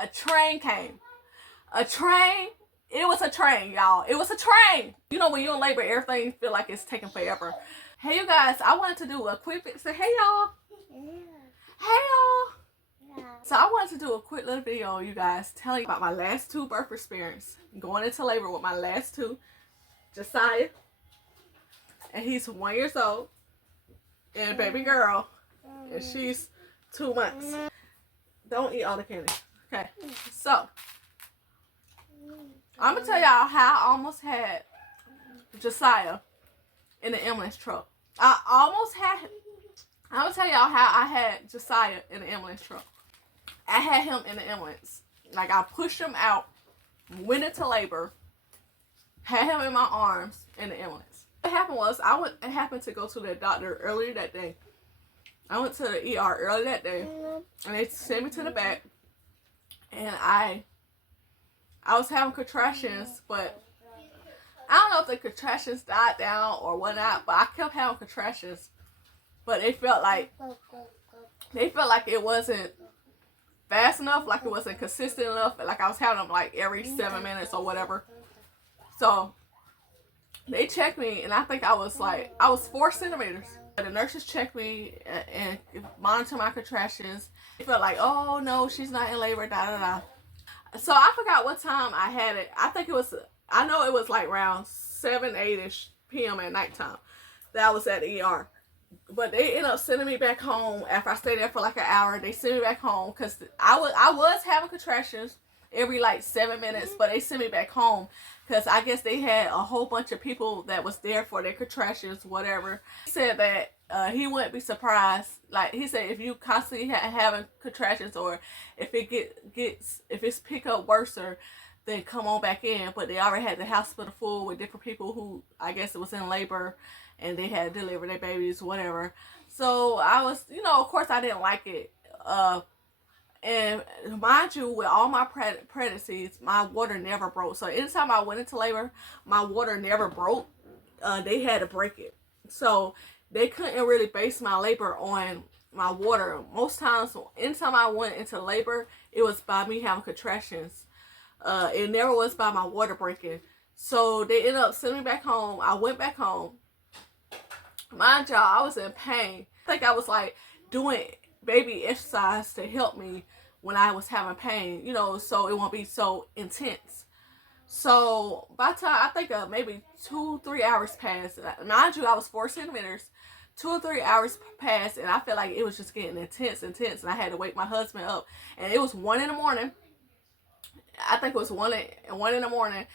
a train came. A train. It was a train, y'all. It was a train. You know, when you're in labor, everything feel like it's taking forever. Hey, you guys, I wanted to do a quick video. Say, hey, y'all. Hey, y'all. So I wanted to do a quick little video, you guys, telling you about my last two birth experience. Going into labor with my last two. Josiah. And he's 1 year old. And baby girl. And she's 2 months. Don't eat all the candy. Okay. So, I'm going to tell y'all how I almost had Josiah in the ambulance truck. I'm going to tell y'all how I had Josiah in the ambulance truck. I had him in the ambulance. Like, I pushed him out, went into labor, had him in my arms in the ambulance. What happened was, I happened to go to the doctor earlier that day. I went to the ER early that day, and they sent me to the back, and I was having contractions, but I don't know if the contractions died down or whatnot, but I kept having contractions, but they felt like it wasn't fast enough, like it wasn't consistent enough, like I was having them like every 7 minutes or whatever. So they checked me, and I think I was 4 centimeters. The nurses checked me and monitored my contractions. They felt like, oh no, she's not in labor, da da da. So I forgot what time I had it. I know it was like around 7, 8-ish p.m. at nighttime that I was at the ER. But they ended up sending me back home after I stayed there for like an hour. They sent me back home because I was having contractions every like 7 minutes, but they sent me back home because I guess they had a whole bunch of people that was there for their contractions, whatever. He said that he wouldn't be surprised. Like, he said if you constantly having contractions, or if it's pick up worser, then come on back in. But they already had the hospital full with different people who, I guess, it was in labor and they had delivered their babies, whatever. So I was, of course I didn't like it. And mind you, with all my pregnancies, my water never broke. So anytime I went into labor, my water never broke. They had to break it. So they couldn't really base my labor on my water. Most times, anytime I went into labor, it was by me having contractions. It never was by my water breaking. So they ended up sending me back home. I went back home. Mind y'all, I was in pain. I think I was like doing baby exercise to help me when I was having pain, so it won't be so intense. So by the time, I think maybe 2-3 hours passed. Mind you, I was 4 centimeters. 2 or 3 hours passed, and I felt like it was just getting intense, and I had to wake my husband up. And it was 1 in the morning. I think it was 1 in the morning,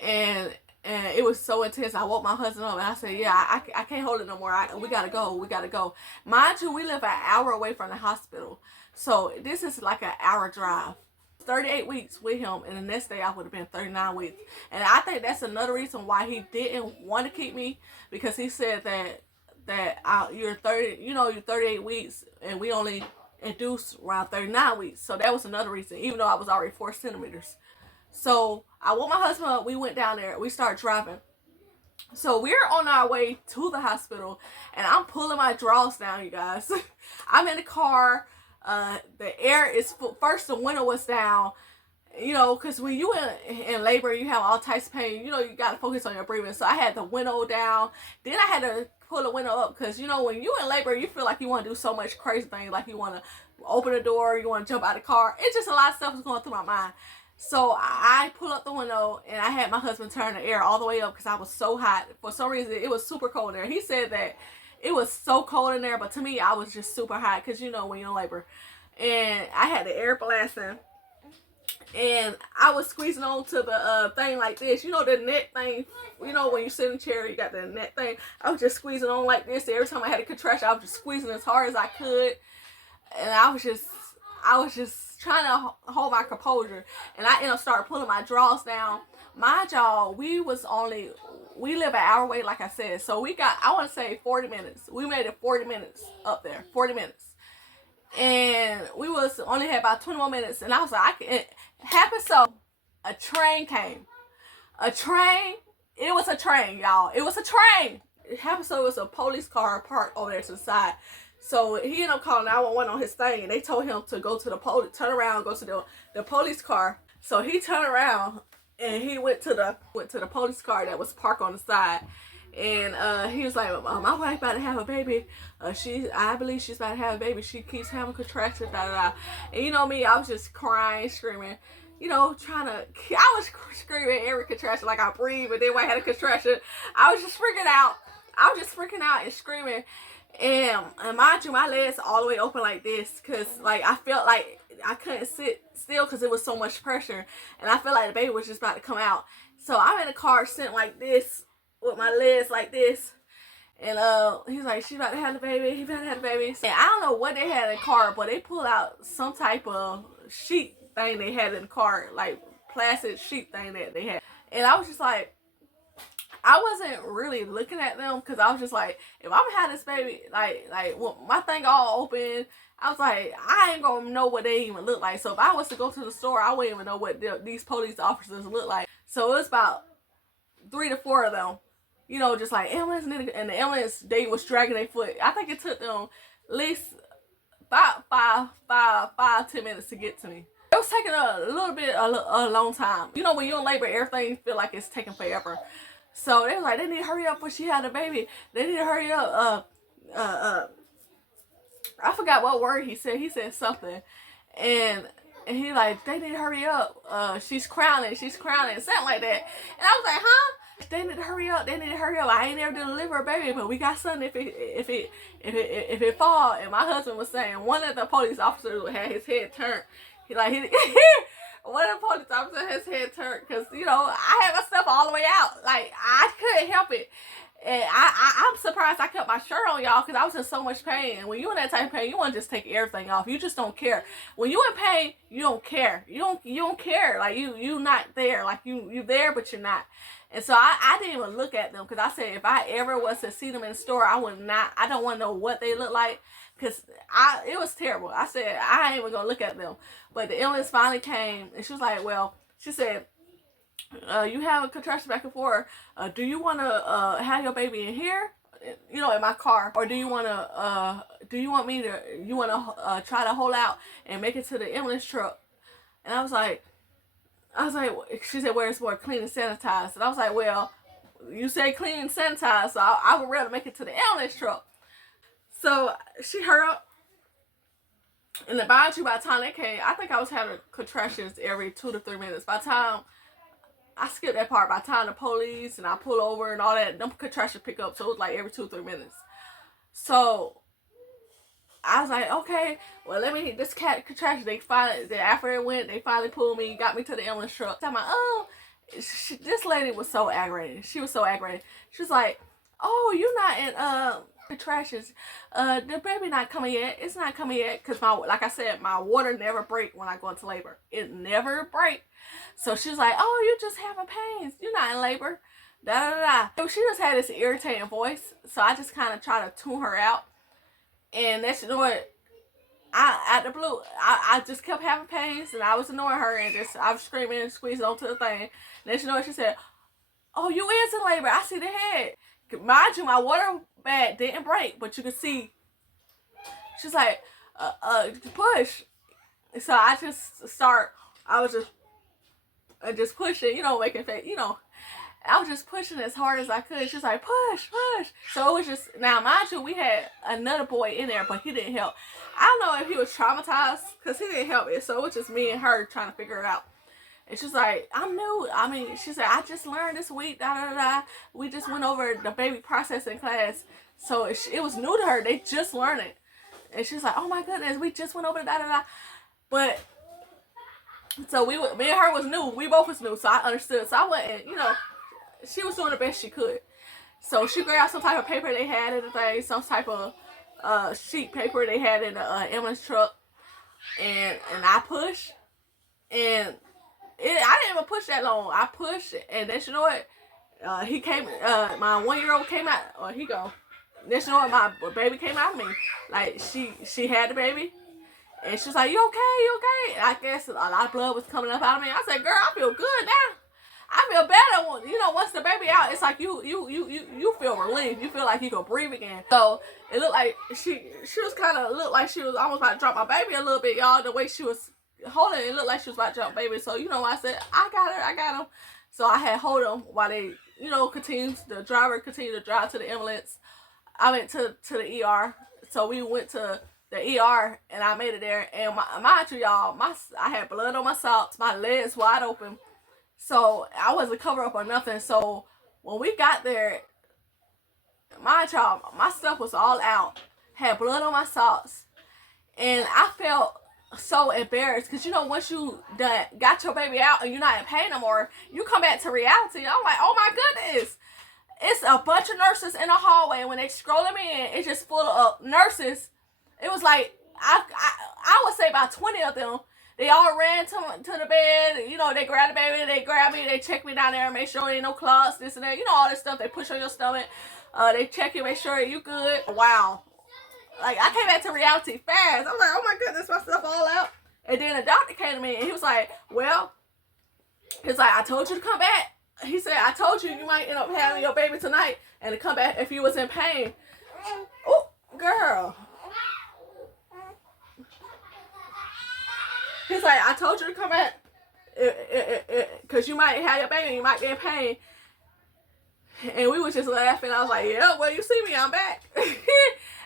and it was so intense. I woke my husband up, and I said, yeah, I can't hold it no more. We gotta go. Mind you, we live an hour away from the hospital. So this is like an hour drive. 38 weeks with him, and the next day I would have been 39 weeks. And I think that's another reason why he didn't want to keep me, because he said that you're 38 weeks, and we only induced around 39 weeks. So that was another reason, even though I was already 4 centimeters. So I woke my husband up. We went down there. We started driving. So we're on our way to the hospital, and I'm pulling my drawers down, you guys. I'm in the car. The air is first. The window was down. Because when you in labor, you have all types of pain. You got to focus on your breathing. So I had the window down. Then I had to pull the window up because, when you in labor, you feel like you want to do so much crazy things. Like you want to open the door, you want to jump out of the car. It's just a lot of stuff was going through my mind. So I pull up the window, and I had my husband turn the air all the way up because I was so hot. For some reason, it was super cold in there. He said that it was so cold in there, but to me, I was just super hot because, when you're in labor. And I had the air blasting, and I was squeezing onto the thing like this. The net thing, when you sit in the chair, you got the net thing. I was just squeezing on like this. Every time I had a contraction, I was just squeezing as hard as I could. And I was just trying to hold my composure, and I ended up started pulling my drawers down. Mind y'all, we live an hour away, like I said, so we got, I want to say 40 minutes. We made it 40 minutes up there, 40 minutes, and we only had about 20 more minutes, and I was like, it happened. So a train came. It was a train, y'all. It was a train. It happened so it was a police car parked over there to the side. So he ended up calling 911 on his thing, and they told him to go to the police, turn around, go to the police car. So he turned around and he went to the police car that was parked on the side. And he was like, my wife about to have a baby. I believe she's about to have a baby. She keeps having contractions, da da da. And you know me, I was just crying, screaming, you know, I was screaming every contraction, like I breathed, but then when I had a contraction, I was just freaking out. I was just freaking out and screaming. And mind you, my legs all the way open like this, because like I felt like I couldn't sit still because it was so much pressure, and I felt like the baby was just about to come out. So I'm in the car sitting like this with my legs like this, and he's like, she's about to have the baby, he's about to have the baby. And I don't know what they had in the car, but they pulled out some type of sheet thing they had in the car, like plastic sheet thing that they had. And I was just like, I wasn't really looking at them, because I was just like, if I'm gonna have this baby, like well, my thing all open, I was like, I ain't gonna know what they even look like. So if I was to go to the store, I wouldn't even know what these police officers look like. So it was about 3 to 4 of them, you know, just like ambulance, and the ambulance, they was dragging their foot. I think it took them at least 10 minutes to get to me. It was taking a little bit, a long time. You know, when you're in labor, everything feel like it's taking forever. So they were like, they need to hurry up when she had a baby. They need to hurry up. I forgot what word he said. He said something. And he like, they need to hurry up. She's crowning, something like that. And I was like, huh? They need to hurry up. I ain't never deliver a baby, but we got something if it fall. And my husband was saying, one of the police officers had his head turned. One of the police officers had his head turned, because, you know, I had my stuff all the way out. Like, I couldn't help it. And I'm surprised I kept my shirt on, y'all, because I was in so much pain. And when you're in that type of pain, you want to just take everything off. You just don't care. When you're in pain, you don't care. You don't care. Like, you not there. Like, you there, but you're not. And so I didn't even look at them, because I said, if I ever was to see them in the store, I don't want to know what they look like, because it was terrible. I said, I ain't even going to look at them. But the illness finally came, and she was like, well, she said, you have a contraction back and forth. Do you want to have your baby in here, you know, in my car, or do you want me to try to hold out and make it to the ambulance truck? And I was like, she said, where it's more clean and sanitized. And I was like, well, you say clean and sanitized, so I would rather make it to the ambulance truck. So she hurried up. And by the time they came, I think I was having contractions every 2 to 3 minutes. By the time I skipped that part, by the time the police and I pull over and all that, them contractions pick up. So it was like every 2 or 3 minutes. So I was like, okay, well, this cat contraction, after it went, they finally pulled me, got me to the ambulance truck. I'm like, oh, this lady was so aggravated. She was so aggravated. She was like, oh, you're not in, contractions. The baby not coming yet. It's not coming yet, because like I said, my water never break when I go into labor. It never break. So she was like, oh, you just having pains. You're not in labor. Da da da. So she just had this irritating voice. So I just kind of try to tune her out. And that's, you know what, out the blue, I just kept having pains, and I was annoying her, and I was screaming and squeezing onto the thing. And then, you know what, she said, oh, you is in labor. I see the head. Mind you, my water bag didn't break, but you could see. She's like, push. So I was just pushing, you know, making face, you know. I was just pushing as hard as I could. She's like, push. So it was just, now mind you, we had another boy in there, but he didn't help. I don't know if he was traumatized, because he didn't help it. So it was just me and her trying to figure it out. And she's like, I'm new. I mean, she said, I just learned this week, da da da. We just went over the baby processing class. So it was new to her. They just learned it. And she's like, oh my goodness, we just went over da da da. But, so me and her was new. We both was new. So I understood. So I went and, you know, she was doing the best she could. So she grabbed some type of paper they had in the thing, some type of sheet paper they had in the ambulance truck. And I pushed. And I didn't even push that long. I pushed, and then you know what? He came. My 1-year-old came out. Or he go. Then you know what? My baby came out of me. Like she had the baby, and she was like, "You okay? You okay?" And I guess a lot of blood was coming up out of me. I said, "Girl, I feel good now. I feel better when, once the baby out, it's like you feel relief. You feel like you can breathe again. So it looked like she was kind of looked like she was almost about to drop my baby a little bit, y'all. The way she was holding it looked like she was about to drop baby. So I said, I got him. So I had hold him while they the driver continued to drive to the ambulance. I went to the ER. So we went to the ER and I made it there. And mind you, y'all, I had blood on my socks, my legs wide open. So I wasn't covered up or nothing. So when we got there, mind y'all, my stuff was all out. Had blood on my socks. And I felt so embarrassed because once you got your baby out and you're not in pain no more, you come back to reality. I'm like, oh my goodness. It's a bunch of nurses in the hallway. When they scrolling me in, it's just full of nurses. It was like, I would say about 20 of them. They all ran to the bed. They grabbed the baby. They grabbed me. They checked me down there and make sure there ain't no clots, this and that. All this stuff. They push on your stomach. They check you, make sure you good. Wow. Like, I came back to reality fast. I'm like, oh my goodness, my stuff all out. And then the doctor came to me and he was like, well, he's like, I told you to come back. He said, I told you might end up having your baby tonight and to come back if you was in pain. Oh, girl. He's like, I told you to come back because you might have your baby and you might be in pain. And we was just laughing. I was like, yeah, well, you see me, I'm back.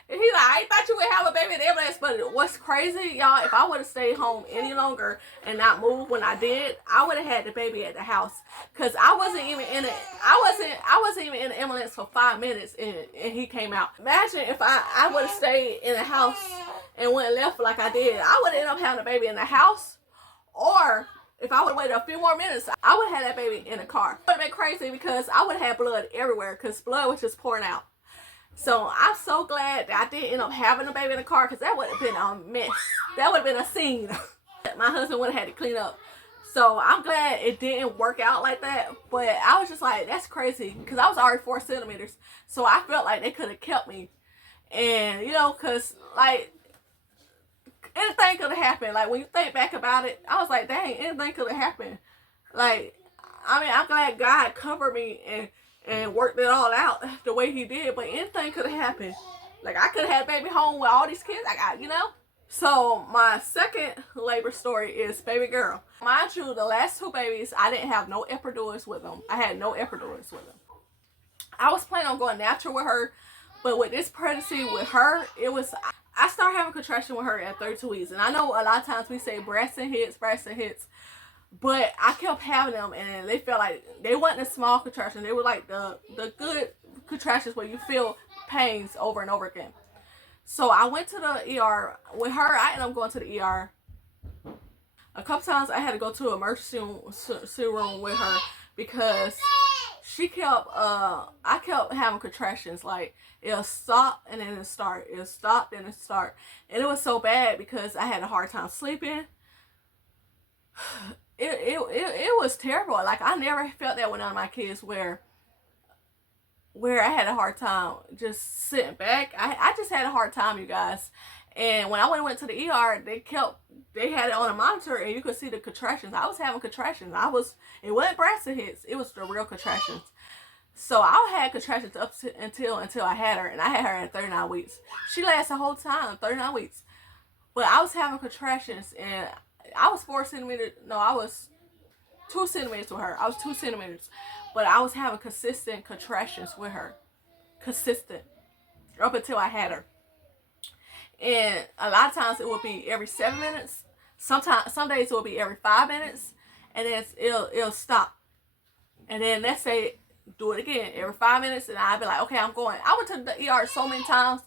And he's like, I thought you would have a baby in the ambulance. But what's crazy, y'all, if I would have stayed home any longer and not moved when I did, I would have had the baby at the house. Because I wasn't even in the ambulance for 5 minutes and he came out. Imagine if I would have stayed in the house and went and left like I did. I would end up having a baby in the house. Or if I would have waited a few more minutes, I would have had that baby in the car. It would have been crazy because I would have had blood everywhere because blood was just pouring out. So I'm so glad that I didn't end up having a baby in the car because that would have been a mess. That would have been a scene. My husband would have had to clean up. So I'm glad it didn't work out like that. But I was just like, that's crazy because I was already 4 centimeters. So I felt like they could have kept me. And, because, like, anything could have happened. Like, when you think back about it, I was like, dang, anything could have happened. Like, I mean, I'm glad God covered me and worked it all out the way he did, but anything could have happened. Like, I could have had a baby home with all these kids I got, So, my second labor story is baby girl. Mind you, the last 2 babies, I didn't have no epidurals with them. I had no epidurals with them. I was planning on going natural with her, but with this pregnancy with her, I started having contraction with her at 32 weeks. And I know a lot of times we say breast and hits. But I kept having them, and they felt like they wasn't a small contraction. They were like the good contractions where you feel pains over and over again. So I went to the ER with her. I ended up going to the ER a couple times. I had to go to an emergency room with her because she kept. I kept having contractions. Like, it'll stop and then it'll start. It'll stop and it'll start, and it was so bad because I had a hard time sleeping. It was terrible. Like, I never felt that with none of my kids where I had a hard time just sitting back. I just had a hard time, you guys. And when I went to the ER, they had it on a monitor and you could see the contractions. I was having contractions. It wasn't breast hits. It was the real contractions. So I had contractions up until I had her, and I had her at 39 weeks. She lasted the whole time, 39 weeks. But I was having contractions, and I was 4 centimeters. No, I was 2 centimeters with her. I was 2 centimeters. But I was having consistent contractions with her. Consistent. Up until I had her. And a lot of times it would be every 7 minutes. Some days it would be every 5 minutes. And then it'll stop. And then let's say, do it again every 5 minutes. And I'd be like, okay, I'm going. I went to the ER so many times.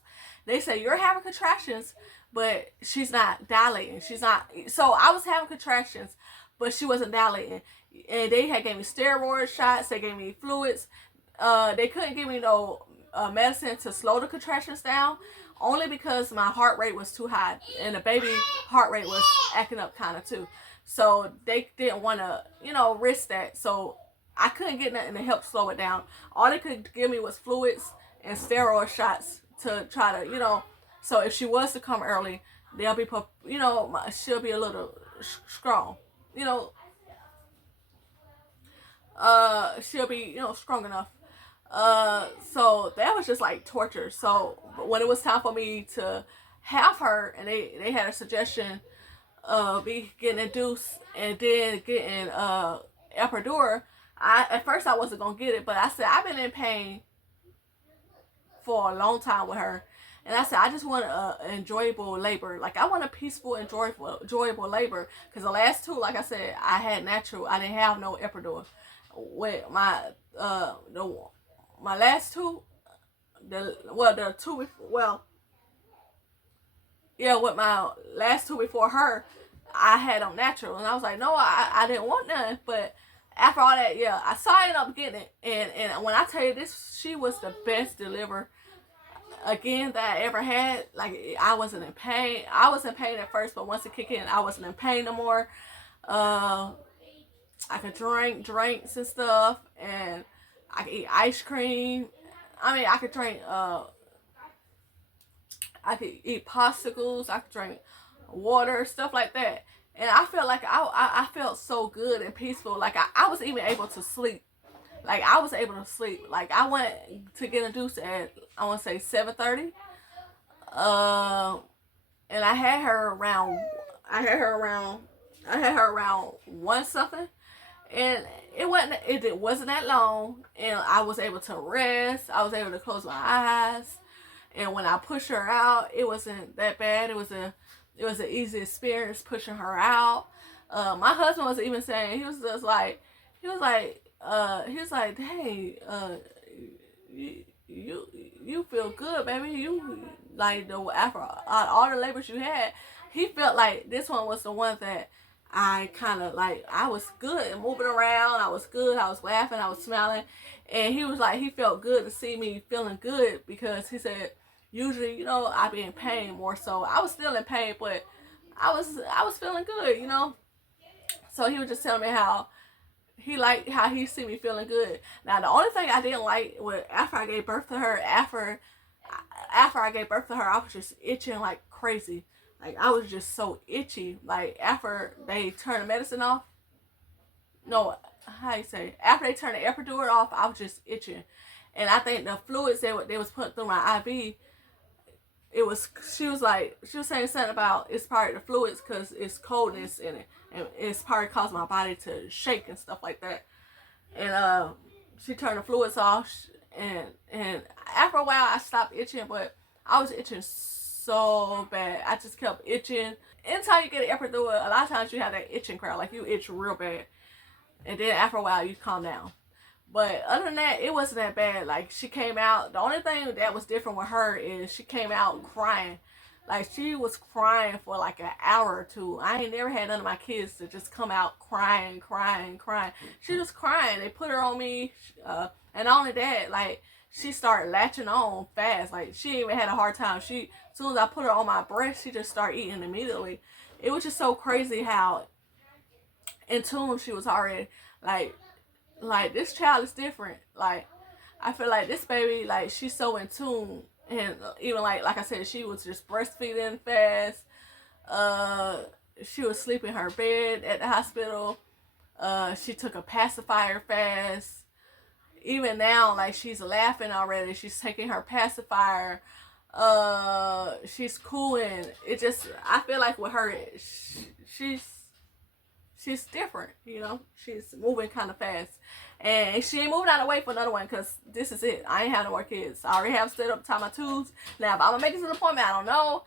They say, you're having contractions, but she's not dilating. She's not. So I was having contractions, but she wasn't dilating. And they had gave me steroid shots. They gave me fluids. They couldn't give me no medicine to slow the contractions down, only because my heart rate was too high. And the baby heart rate was acting up kind of too. So they didn't want to, risk that. So I couldn't get nothing to help slow it down. All they could give me was fluids and steroid shots to try to, so if she was to come early, they'll be, she'll be a little strong, she'll be, you know, strong enough. So that was just like torture. So when it was time for me to have her, and they had a suggestion of me getting induced and then getting epidural. At first I wasn't gonna get it, but I said I've been in pain for a long time with her. And I said, I just want an enjoyable labor. Like, I want a peaceful, enjoyable labor. Because the last two, like I said, I had natural. I didn't have no epidural. With my last two, the two before, with my last two before her, I had them natural. And I was like, no, I didn't want none. But after all that, yeah, I signed up getting it. And when I tell you this, she was the best deliverer again that I ever had. Like, I wasn't in pain. I was in pain at first, but once it kicked in, I wasn't in pain no more. I could drink drinks and stuff, and I could eat ice cream. I mean, I could drink. I could eat popsicles. I could drink water, stuff like that. And I felt like I felt so good and peaceful. Like, I was even able to sleep. Like, I was able to sleep. Like, I went to get induced at, I want to say 7:30. And I had her around 1 something. And it wasn't that long. And I was able to rest. I was able to close my eyes. And when I pushed her out, it wasn't that bad. It was an easy experience pushing her out. My husband was even saying, he was like, hey, you feel good, baby. You, like, after all the labors you had, he felt like this one was the one that I kind of, like, I was good moving around. I was good. I was laughing. I was smiling. And he was like, he felt good to see me feeling good, because he said, usually, you know, I be in pain more so. I was still in pain, but I was feeling good, you know. So he was just telling me how he liked how he see me feeling good. Now, the only thing I didn't like was after I gave birth to her, I was just itching like crazy. Like, I was just so itchy. Like, after they turned the medicine off, no, how you say? After they turned the epidural off, I was just itching. And I think the fluids they was putting through my IV, she was saying something about it's part of the fluids because it's coldness in it, and it's probably causing my body to shake and stuff like that. And she turned the fluids off, and after a while I stopped itching, but I was itching so bad. I just kept itching. Anytime you get an epidural, a lot of times you have that itching crowd, like you itch real bad, and then after a while you calm down. But other than that, it wasn't that bad. Like, she came out. The only thing that was different with her is she came out crying. Like, she was crying for like an hour or two. I ain't never had none of my kids to just come out crying. She was crying. They put her on me. And not only that, like, she started latching on fast. Like, she even had a hard time. As soon as I put her on my breast, she just started eating immediately. It was just so crazy how in tune she was already. Like, this child is different. Like, I feel like this baby, like, she's so in tune. And even like I said, she was just breastfeeding fast. She was sleeping in her bed at the hospital. She took a pacifier fast. Even now, like, she's laughing already. She's taking her pacifier. She's cooling. It just, I feel like with her, she's different, you know. She's moving kind of fast. And she ain't moving out of the way for another one, because this is it. I ain't having no more kids. I already have stood up to tie my tubes. Now, if I'm going to make it to the appointment, I don't know.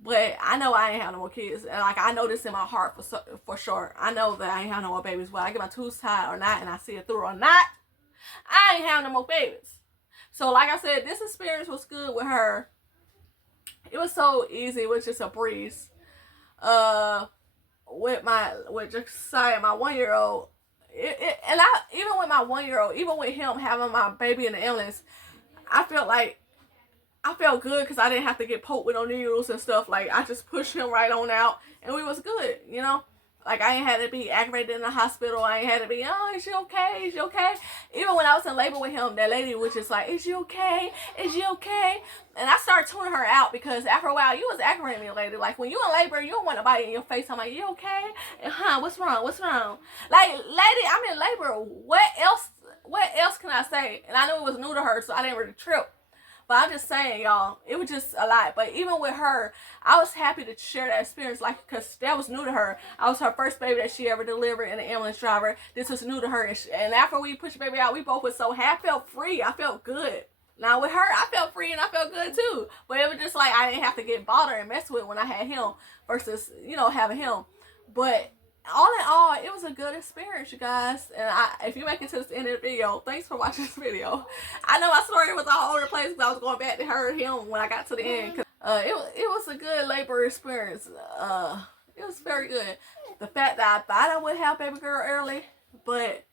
But I know I ain't having no more kids. And, like, I know this in my heart for sure. I know that I ain't having no more babies. Whether I get my tubes tied or not, and I see it through or not, I ain't having no more babies. So, like I said, this experience was good with her. It was so easy. It was just a breeze. With Josiah, my 1-year-old, and even with my 1-year-old, even with him having my baby in the illness, I felt good because I didn't have to get poked with no needles and stuff. Like, I just pushed him right on out, and we was good, you know. Like, I ain't had to be aggravated in the hospital. I ain't had to be, oh, is she okay? Is she okay? Even when I was in labor with him, that lady was just like, is she okay? Is she okay? And I started tuning her out because after a while, you was aggravating me, lady. Like, when you in labor, you don't want nobody in your face. I'm like, you okay? And, what's wrong? What's wrong? Like, lady, I'm in labor. What else can I say? And I knew it was new to her, so I didn't really trip. But I'm just saying, y'all, it was just a lot. But even with her, I was happy to share that experience, like, because that was new to her. I was her first baby that she ever delivered in an ambulance driver. This was new to her. And after we pushed the baby out, we both were so happy. I felt free. I felt good. Now with her, I felt free and I felt good too. But it was just like I didn't have to get bothered and messed with when I had him versus, having him. But all in all, it was a good experience, you guys. And if you make it to the end of the video, thanks for watching this video. I know my story was all over the place because I was going back to her and him when I got to the end. It was a good labor experience. It was very good. The fact that I thought I would have baby girl early, but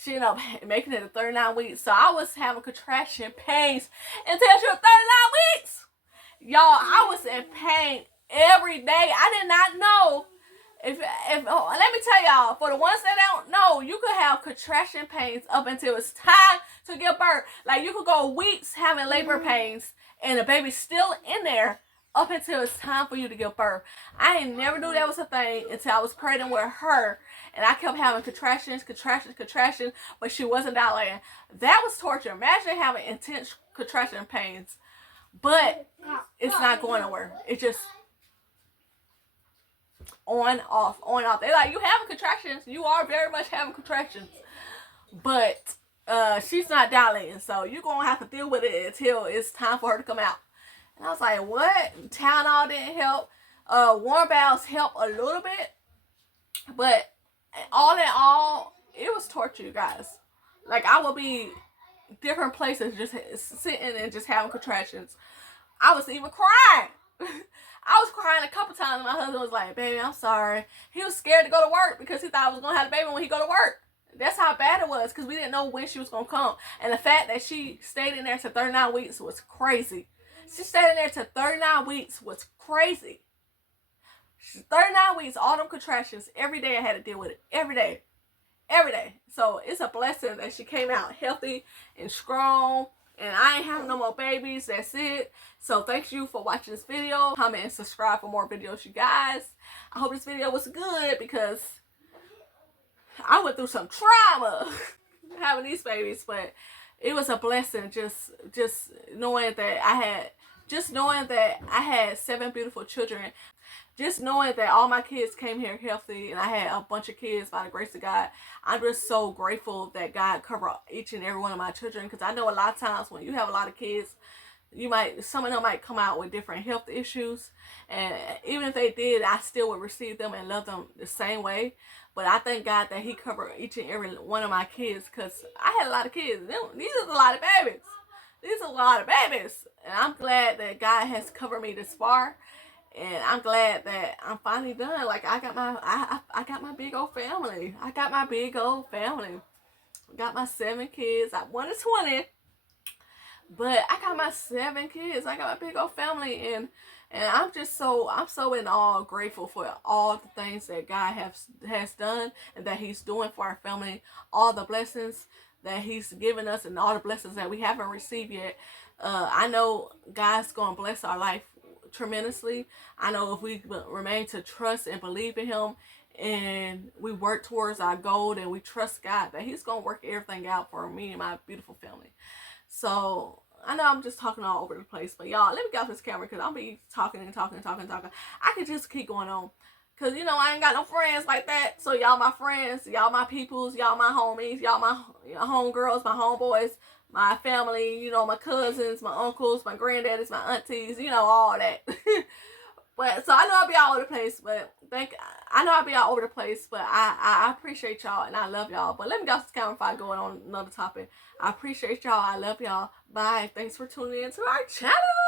she ended up making it to 39 weeks. So I was having contraction pains until she was 39 weeks. Y'all, I was in pain every day. I did not know. If let me tell y'all, for the ones that don't know, you could have contraction pains up until it's time to give birth. Like, you could go weeks having labor pains and the baby's still in there up until it's time for you to give birth. I ain't never knew that was a thing until I was pregnant with her, and I kept having contractions, but she wasn't dilating. That was torture. Imagine having intense contraction pains, but it's not going nowhere. It just on, off. They're like, you having contractions. You are very much having contractions. But she's not dilating. So you're going to have to deal with it until it's time for her to come out. And I was like, what? Tylenol didn't help. Warm baths help a little bit. But all in all, it was torture, you guys. Like, I would be different places just sitting and just having contractions. I was even crying. I was crying a couple times and my husband was like, baby, I'm sorry. He was scared to go to work because he thought I was going to have a baby when he go to work. That's how bad it was because we didn't know when she was going to come. And the fact that she stayed in there to 39 weeks was crazy. She stayed in there to 39 weeks was crazy. 39 weeks, all them contractions, every day I had to deal with it. Every day. Every day. So it's a blessing that she came out healthy and strong. And I ain't having no more babies. That's it. So thank you for watching this video. Comment and subscribe for more videos, you guys. I hope this video was good because I went through some trauma having these babies. But it was a blessing just knowing that I had 7 beautiful children. Just knowing that all my kids came here healthy and I had a bunch of kids by the grace of God. I'm just so grateful that God covered each and every one of my children, because I know a lot of times when you have a lot of kids, some of them might come out with different health issues, and even if they did, I still would receive them and love them the same way. But I thank God that he covered each and every one of my kids, because I had a lot of kids. These are a lot of babies. These are a lot of babies. And I'm glad that God has covered me this far. And I'm glad that I'm finally done. Like, I got my big old family. I got my big old family. Got my 7 kids. I wanted 20. But I got my 7 kids. I got my big old family. And I'm so in awe, grateful for all the things that God has done and that he's doing for our family. All the blessings that he's given us and all the blessings that we haven't received yet. I know God's going to bless our life tremendously. I know if we remain to trust and believe in him and we work towards our goal and we trust God, that he's going to work everything out for me and my beautiful family. So I know I'm just talking all over the place, but y'all, let me get off this camera because I'll be talking. I could just keep going on because, I ain't got no friends like that. So y'all my friends, y'all my peoples, y'all my homies, y'all my homegirls, my homeboys, my family, my cousins, my uncles, my granddaddies, my aunties, all that. But so I know I'll be all over the place, but I appreciate y'all and I love y'all. But let me get off this camera before I go on another topic. I appreciate y'all. I love y'all. Bye. Thanks for tuning in to our channel.